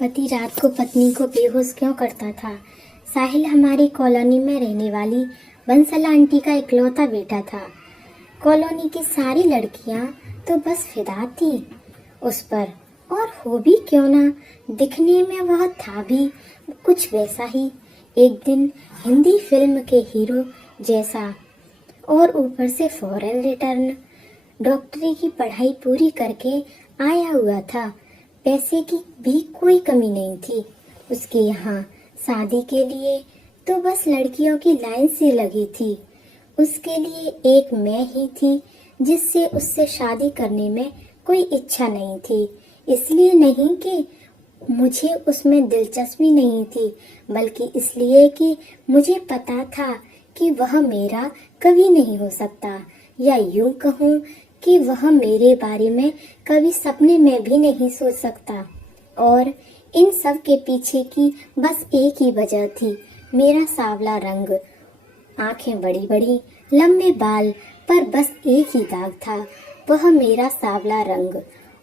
पति रात को पत्नी को बेहोश क्यों करता था। साहिल हमारी कॉलोनी में रहने वाली बंसला आंटी का इकलौता बेटा था। कॉलोनी की सारी लड़कियां तो बस फिदा थी उस पर, और हो भी क्यों ना, दिखने में वह था भी कुछ वैसा ही, एक दिन हिंदी फिल्म के हीरो जैसा, और ऊपर से फॉरेन रिटर्न। डॉक्टरी की पढ़ाई पूरी करके आया हुआ था। पैसे की भी कोई कमी नहीं थी उसके यहाँ। शादी के लिए तो बस लड़कियों की लाइन से लगी थी। उसके लिए एक मैं ही थी जिससे उससे शादी करने में कोई इच्छा नहीं थी। इसलिए नहीं कि मुझे उसमें दिलचस्पी नहीं थी, बल्कि इसलिए कि मुझे पता था कि वह मेरा कभी नहीं हो सकता, या यूं कहूँ कि वह मेरे बारे में कभी सपने में भी नहीं सोच सकता। और इन सब के पीछे की बस एक ही वजह थी, मेरा सांवला रंग, आंखें बड़ी बड़ी, लंबे बाल, पर बस एक ही दाग था, वह मेरा सांवला रंग।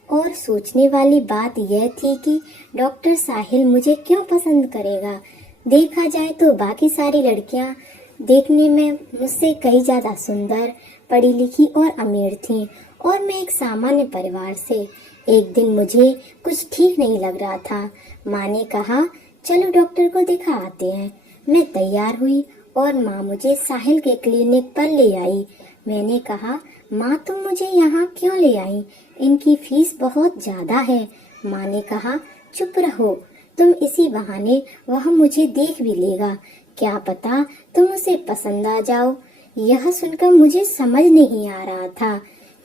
और सोचने वाली बात यह थी कि डॉक्टर साहिल मुझे क्यों पसंद करेगा। देखा जाए तो बाकी सारी लड़कियां देखने में मुझसे कहीं ज्यादा सुंदर, पढ़ी लिखी और अमीर थीं, और मैं एक सामान्य परिवार से। एक दिन मुझे कुछ ठीक नहीं लग रहा था। माँ ने कहा, चलो डॉक्टर को दिखा आते हैं। मैं तैयार हुई और माँ मुझे साहिल के क्लिनिक पर ले आई। मैंने कहा, माँ तुम मुझे यहाँ क्यों ले आई? इनकी फीस बहुत ज्यादा है। माँ ने कहा, चुप रहो, तुम इसी बहाने वह मुझे देख भी लेगा, क्या पता तुम उसे पसंद आ जाओ। यह सुनकर मुझे समझ नहीं आ रहा था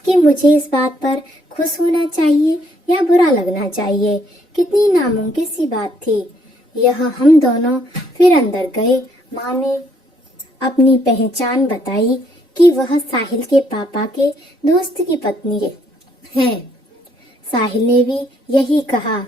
कि मुझे इस बात पर खुश होना चाहिए या बुरा लगना चाहिए। कितनी नामुमकिन सी बात थी यह। हम दोनों फिर अंदर गए। माँ ने अपनी पहचान बताई कि वह साहिल के पापा के दोस्त की पत्नी है। साहिल ने भी यही कहा।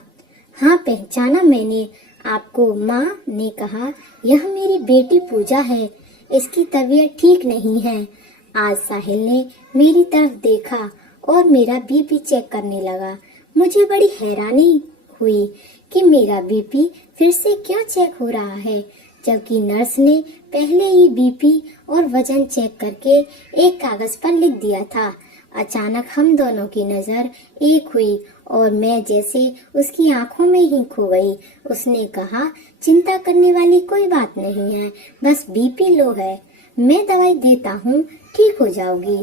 हाँ, पहचाना मैंने आपको, माँ ने कहा। यह मेरी बेटी पूजा है, इसकी तबीयत ठीक नहीं है। आज साहिल ने मेरी तरफ देखा और मेरा बीपी चेक करने लगा। मुझे बड़ी हैरानी हुई कि मेरा बीपी फिर से क्यों चेक हो रहा है, जबकि नर्स ने पहले ही बीपी और वजन चेक करके एक कागज पर लिख दिया था। अचानक हम दोनों की नजर एक हुई और मैं जैसे उसकी आंखों में ही खो गई। उसने कहा, चिंता करने वाली कोई बात नहीं है, बस बीपी लो है, मैं दवाई देता हूँ, ठीक हो जाओगी।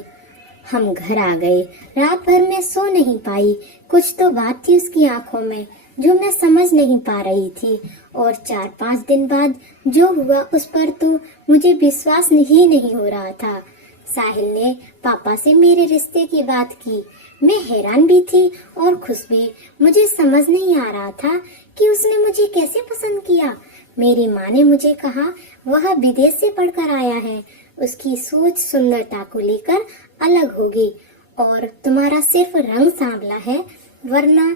हम घर आ गए। रात भर मैं सो नहीं पाई। कुछ तो बात थी उसकी आंखों में जो मैं समझ नहीं पा रही थी, और 4-5 दिन बाद जो हुआ उस पर तो मुझे विश्वास ही नहीं हो रहा था। साहिल ने पापा से मेरे रिश्ते की बात की। मैं हैरान भी थी और खुश भी। मुझे समझ नहीं आ रहा था कि उसने मुझे कैसे पसंद किया। मेरी माँ ने मुझे कहा, वह विदेश से पढ़कर आया है, उसकी सोच सुंदरता को लेकर अलग होगी, और तुम्हारा सिर्फ रंग सांवला है, वरना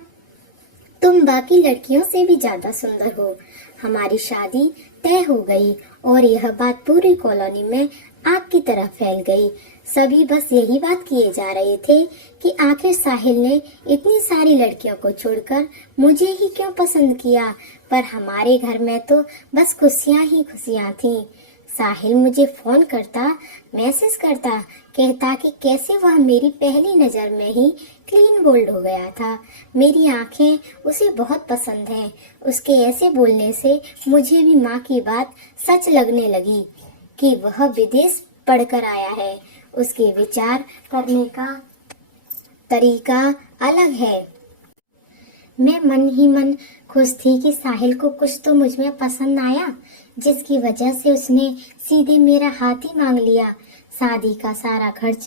तुम बाकी लड़कियों से भी ज्यादा सुंदर हो। हमारी शादी तय हो गई और यह बात पूरी कॉलोनी में आग की तरह फैल गई। सभी बस यही बात किए जा रहे थे कि आखिर साहिल ने इतनी सारी लड़कियों को छोड़कर मुझे ही क्यों पसंद किया। पर हमारे घर में तो बस खुशियां ही खुशियां थीं। साहिल मुझे फोन करता, मैसेज करता, कहता कि कैसे वह मेरी पहली नजर में ही क्लीन बोल्ड हो गया था। मेरी आंखें उसे बहुत पसंद हैं। उसके ऐसे बोलने से मुझे भी माँ की बात सच लगने लगी कि वह विदेश पढ़कर आया है। उसके विचार करने का तरीका अलग है। मैं मन ही मन खुश थी कि साहिल को कुछ तो मुझ में पसंद आया, जिसकी वजह से उसने सीधे मेरा हाथ ही मांग लिया। शादी का सारा खर्च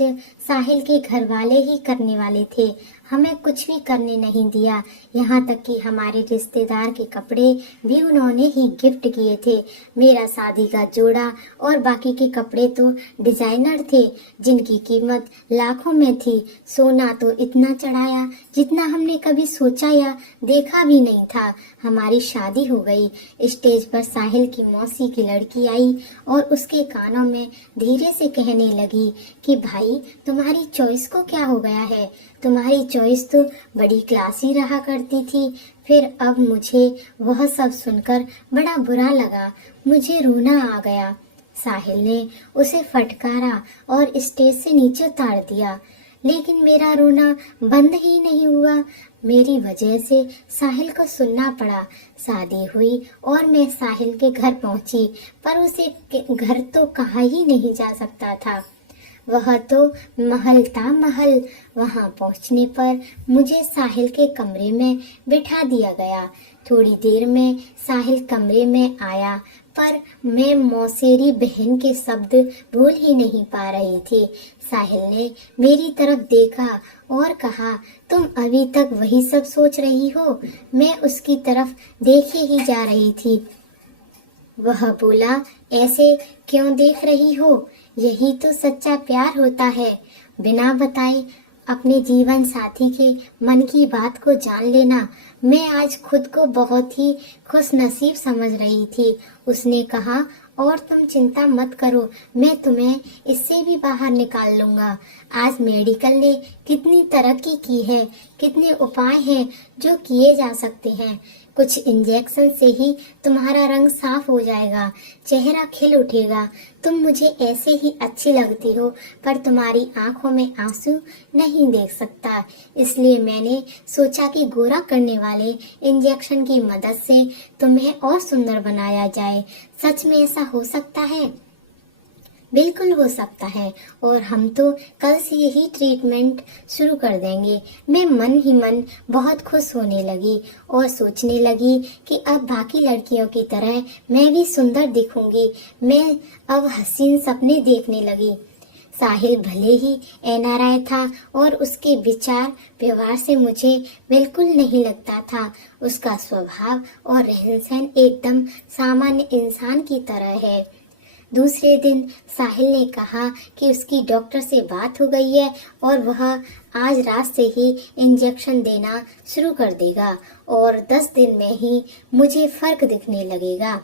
साहिल के घर वाले ही करने वाले थे, हमें कुछ भी करने नहीं दिया। यहाँ तक कि हमारे रिश्तेदार के कपड़े भी उन्होंने ही गिफ्ट किए थे। मेरा शादी का जोड़ा और बाकी के कपड़े तो डिजाइनर थे, जिनकी कीमत लाखों में थी। सोना तो इतना चढ़ाया जितना हमने कभी सोचा या देखा भी नहीं था। हमारी शादी हो गई। स्टेज पर साहिल की मौसी की लड़की आई और उसके कानों में धीरे से कहने लगी कि भाई, तुम्हारी चॉइस को क्या हो गया है? तुम्हारी चॉइस तो बड़ी क्लासी रहा करती थी। फिर अब मुझे वह सब सुनकर बड़ा बुरा लगा, मुझे रोना आ गया। साहिल ने उसे फटकारा और स्टेज से नीचे उतार दिया, लेकिन मेरा रोना बंद ही नहीं हुआ। मेरी वजह से साहिल को सुनना पड़ा। शादी हुई और मैं साहिल के घर पहुंची, पर उसे घर तो कहा ही नहीं जा सकता था। वह तो महल था महल। वहां पहुंचने पर मुझे साहिल के कमरे में बिठा दिया गया। थोड़ी देर में साहिल कमरे में आया, पर मैं मौसेरी बहन के शब्द भूल ही नहीं पा रही थी। साहिल ने मेरी तरफ देखा और कहा, तुम अभी तक वही सब सोच रही हो? मैं उसकी तरफ देखे ही जा रही थी। वह बोला, ऐसे क्यों देख रही हो? यही तो सच्चा प्यार होता है, बिना बताए अपने जीवन साथी के मन की बात को जान लेना। मैं आज खुद को बहुत ही खुशनसीब समझ रही थी। उसने कहा, और तुम चिंता मत करो, मैं तुम्हें इससे भी बाहर निकाल लूंगा। आज मेडिकल ने कितनी तरक्की की है, कितने उपाय हैं जो किए जा सकते हैं। कुछ इंजेक्शन से ही तुम्हारा रंग साफ हो जाएगा, चेहरा खिल उठेगा। तुम मुझे ऐसे ही अच्छी लगती हो, पर तुम्हारी आंखों में आंसू नहीं देख सकता। इसलिए मैंने सोचा कि गोरा करने वाले इंजेक्शन की मदद से तुम्हें और सुंदर बनाया जाए। सच में ऐसा हो सकता है? बिल्कुल हो सकता है, और हम तो कल से यही ट्रीटमेंट शुरू कर देंगे। मैं मन ही मन बहुत खुश होने लगी और सोचने लगी कि अब बाकी लड़कियों की तरह मैं भी सुंदर दिखूंगी। मैं अब हसीन सपने देखने लगी। साहिल भले ही एनआरआई था और उसके विचार व्यवहार से मुझे बिल्कुल नहीं लगता था। उसका स्वभाव और रहन सहन एकदम सामान्य इंसान की तरह है। दूसरे दिन साहिल ने कहा कि उसकी डॉक्टर से बात हो गई है और वह आज रात से ही इंजेक्शन देना शुरू कर देगा और 10 दिन में ही मुझे फर्क दिखने लगेगा।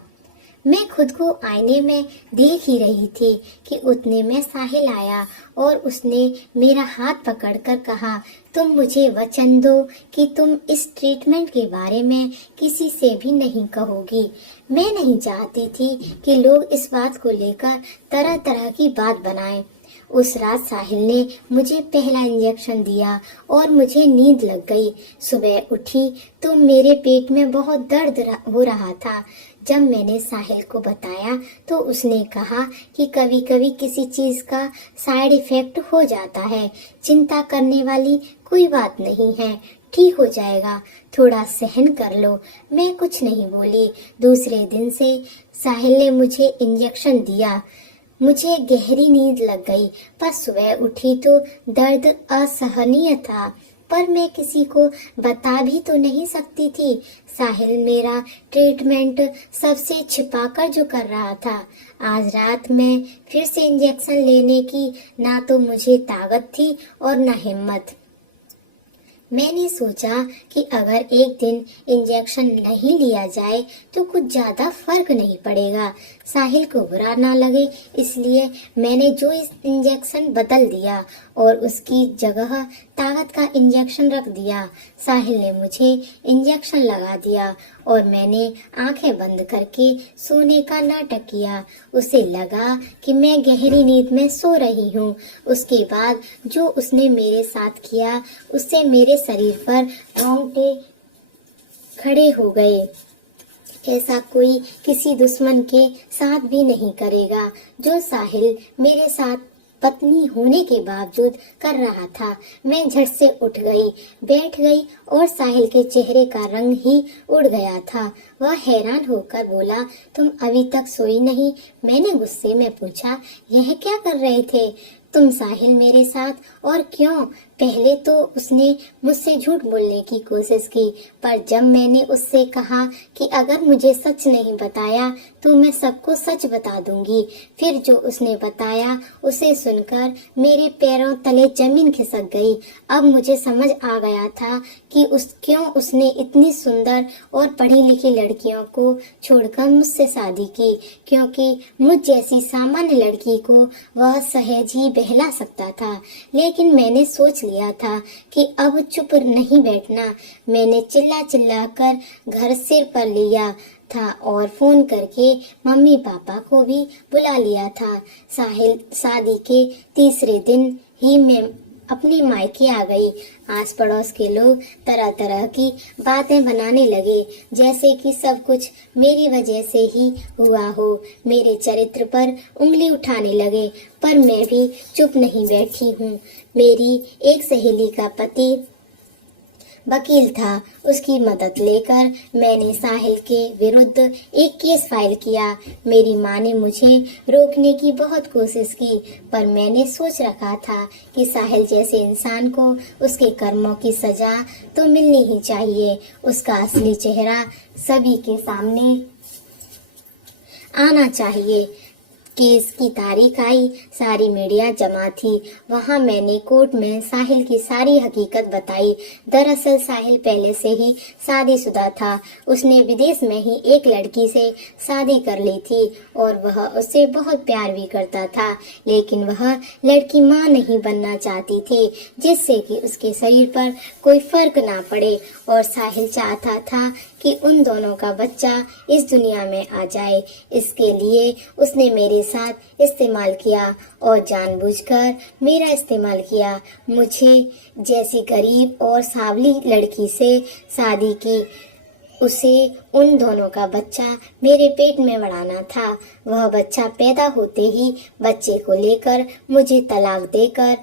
मैं खुद को आईने में देख ही रही थी कि उतने में साहिल आया और उसने मेरा हाथ पकड़कर कहा, तुम मुझे वचन दो कि तुम इस ट्रीटमेंट के बारे में किसी से भी नहीं कहोगी। मैं नहीं चाहती थी कि लोग इस बात को लेकर तरह तरह की बात बनाएं। उस रात साहिल ने मुझे पहला इंजेक्शन दिया और मुझे नींद लग गई। सुबह उठी तो मेरे पेट में बहुत दर्द हो रहा था। जब मैंने साहिल को बताया तो उसने कहा कि कभी कभी किसी चीज का साइड इफेक्ट हो जाता है, चिंता करने वाली कोई बात नहीं है, ठीक हो जाएगा, थोड़ा सहन कर लो। मैं कुछ नहीं बोली। दूसरे दिन से साहिल ने मुझे इंजेक्शन दिया। मुझे गहरी नींद लग गई, पर सुबह उठी तो दर्द असहनीय था, पर मैं किसी को बता भी तो नहीं सकती थी। साहिल मेरा ट्रीटमेंट सबसे छिपाकर जो कर रहा था। आज रात में फिर से इंजेक्शन लेने की ना तो मुझे ताकत थी और ना हिम्मत। मैंने सोचा कि अगर एक दिन इंजेक्शन नहीं लिया जाए तो कुछ ज्यादा फर्क नहीं पड़ेगा, साहिल को बुरा ना लगे, इसलिए मैंने जो इस इंजेक्शन बदल दिया और उसकी जगह ताकत का इंजेक्शन रख दिया। साहिल ने मुझे इंजेक्शन लगा दिया और मैंने आंखें बंद करके सोने का नाटक किया। उसे लगा कि मैं गहरी नींद में सो रही हूँ। उसके बाद जो उसने मेरे साथ किया उससे मेरे शरीर पर रोंगटे खड़े हो गए। ऐसा कोई किसी दुश्मन के साथ भी नहीं करेगा जो साहिल मेरे साथ पत्नी होने के बावजूद कर रहा था। मैं झट से उठ गई, बैठ गई और साहिल के चेहरे का रंग ही उड़ गया था। वह हैरान होकर बोला, तुम अभी तक सोई नहीं? मैंने गुस्से में पूछा, यह क्या कर रहे थे तुम साहिल मेरे साथ, और क्यों? पहले तो उसने मुझसे झूठ बोलने की कोशिश की, पर जब मैंने उससे कहा कि अगर मुझे सच नहीं बताया तो मैं सबको सच बता दूंगी, फिर जो उसने बताया उसे सुनकर मेरे पैरों तले जमीन खिसक गई। अब मुझे समझ आ गया था कि क्यों उसने इतनी सुंदर और पढ़ी लिखी लड़कियों को छोड़कर मुझसे शादी की, क्योंकि मुझ जैसी सामान्य लड़की को वह सहज ही बहला सकता था। लेकिन मैंने सोच लिया था कि अब चुप नहीं बैठना। मैंने चिल्ला चिल्ला कर घर सिर पर लिया था और फोन करके मम्मी पापा को भी बुला लिया था। साहिल शादी के तीसरे दिन ही मैं अपने मायके आ गई। आस पड़ोस के लोग तरह तरह की बातें बनाने लगे, जैसे कि सब कुछ मेरी वजह से ही हुआ हो। मेरे चरित्र पर उंगली उठाने लगे, पर मैं भी चुप नहीं बैठी हूँ। मेरी एक सहेली का पति वकील था। उसकी मदद लेकर मैंने साहिल के विरुद्ध एक केस फाइल किया। मेरी माँ ने मुझे रोकने की बहुत कोशिश की, पर मैंने सोच रखा था कि साहिल जैसे इंसान को उसके कर्मों की सजा तो मिलनी ही चाहिए। उसका असली चेहरा सभी के सामने आना चाहिए। केस की तारीख आई, सारी मीडिया जमा थी। वहां मैंने कोर्ट में साहिल की सारी हकीकत बताई। दरअसल साहिल पहले से ही शादीशुदा था। उसने विदेश में ही एक लड़की से शादी कर ली थी और वह उससे बहुत प्यार भी करता था, लेकिन वह लड़की मां नहीं बनना चाहती थी, जिससे कि उसके शरीर पर कोई फर्क ना पड़े। और साहिल चाहता था कि उन दोनों का बच्चा इस दुनिया में आ जाए। इसके लिए उसने मेरे साथ इस्तेमाल किया और जानबूझकर मेरा इस्तेमाल किया। मुझे जैसी गरीब और सांवली लड़की से शादी की। उसे उन दोनों का बच्चा मेरे पेट में बढ़ाना था। वह बच्चा पैदा होते ही बच्चे को लेकर मुझे तलाक देकर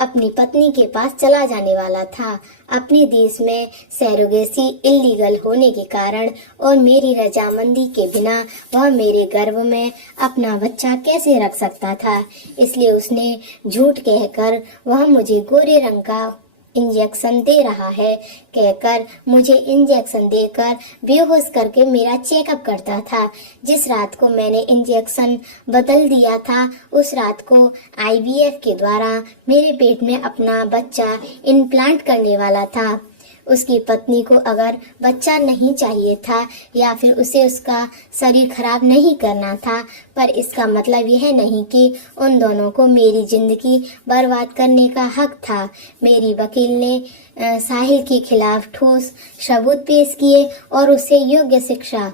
अपनी पत्नी के पास चला जाने वाला था। अपने देश में सैरोगेसी इल्लीगल होने के कारण और मेरी रजामंदी के बिना वह मेरे गर्भ में अपना बच्चा कैसे रख सकता था। इसलिए उसने झूठ कहकर वह मुझे गोरे रंग का इंजेक्शन दे रहा है कहकर मुझे इंजेक्शन देकर बेहोश करके मेरा चेकअप करता था। जिस रात को मैंने इंजेक्शन बदल दिया था, उस रात को आईवीएफ के द्वारा मेरे पेट में अपना बच्चा इम्प्लांट करने वाला था। उसकी पत्नी को अगर बच्चा नहीं चाहिए था या फिर उसे उसका शरीर खराब नहीं करना था, पर इसका मतलब यह नहीं कि उन दोनों को मेरी जिंदगी बर्बाद करने का हक था। मेरी वकील ने साहिल के खिलाफ ठोस सबूत पेश किए और उसे योग्य शिक्षा।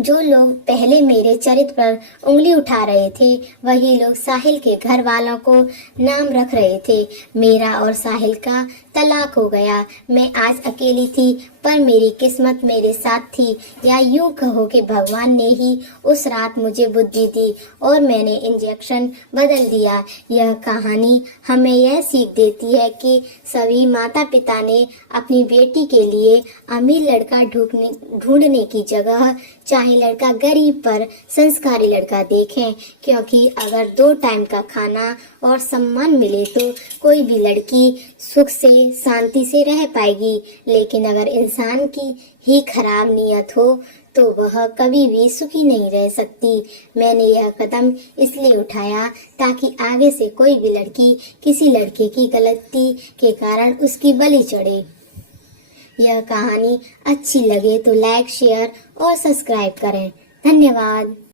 जो लोग पहले मेरे चरित्र पर उंगली उठा रहे थे, वही लोग साहिल के घर वालों को नाम रख रहे थे। मेरा और साहिल का तलाक हो गया। मैं आज अकेली थी, पर मेरी किस्मत मेरे साथ थी, या यूं कहो कि भगवान ने ही उस रात मुझे बुद्धि दी और मैंने इंजेक्शन बदल दिया। यह कहानी हमें यह सीख देती है कि सभी माता पिता ने अपनी बेटी के लिए अमीर लड़का ढूंढने की जगह चाहे लड़का गरीब पर संस्कारी लड़का देखें, क्योंकि अगर 2 टाइम का खाना और सम्मान मिले तो कोई भी लड़की सुख से शांति से रह पाएगी। लेकिन अगर इंसान की ही खराब नीयत हो तो वह कभी भी सुखी नहीं रह सकती। मैंने यह कदम इसलिए उठाया ताकि आगे से कोई भी लड़की किसी लड़के की गलती के कारण उसकी बलि चढ़े। यह कहानी अच्छी लगे तो लाइक, शेयर और सब्सक्राइब करें। धन्यवाद।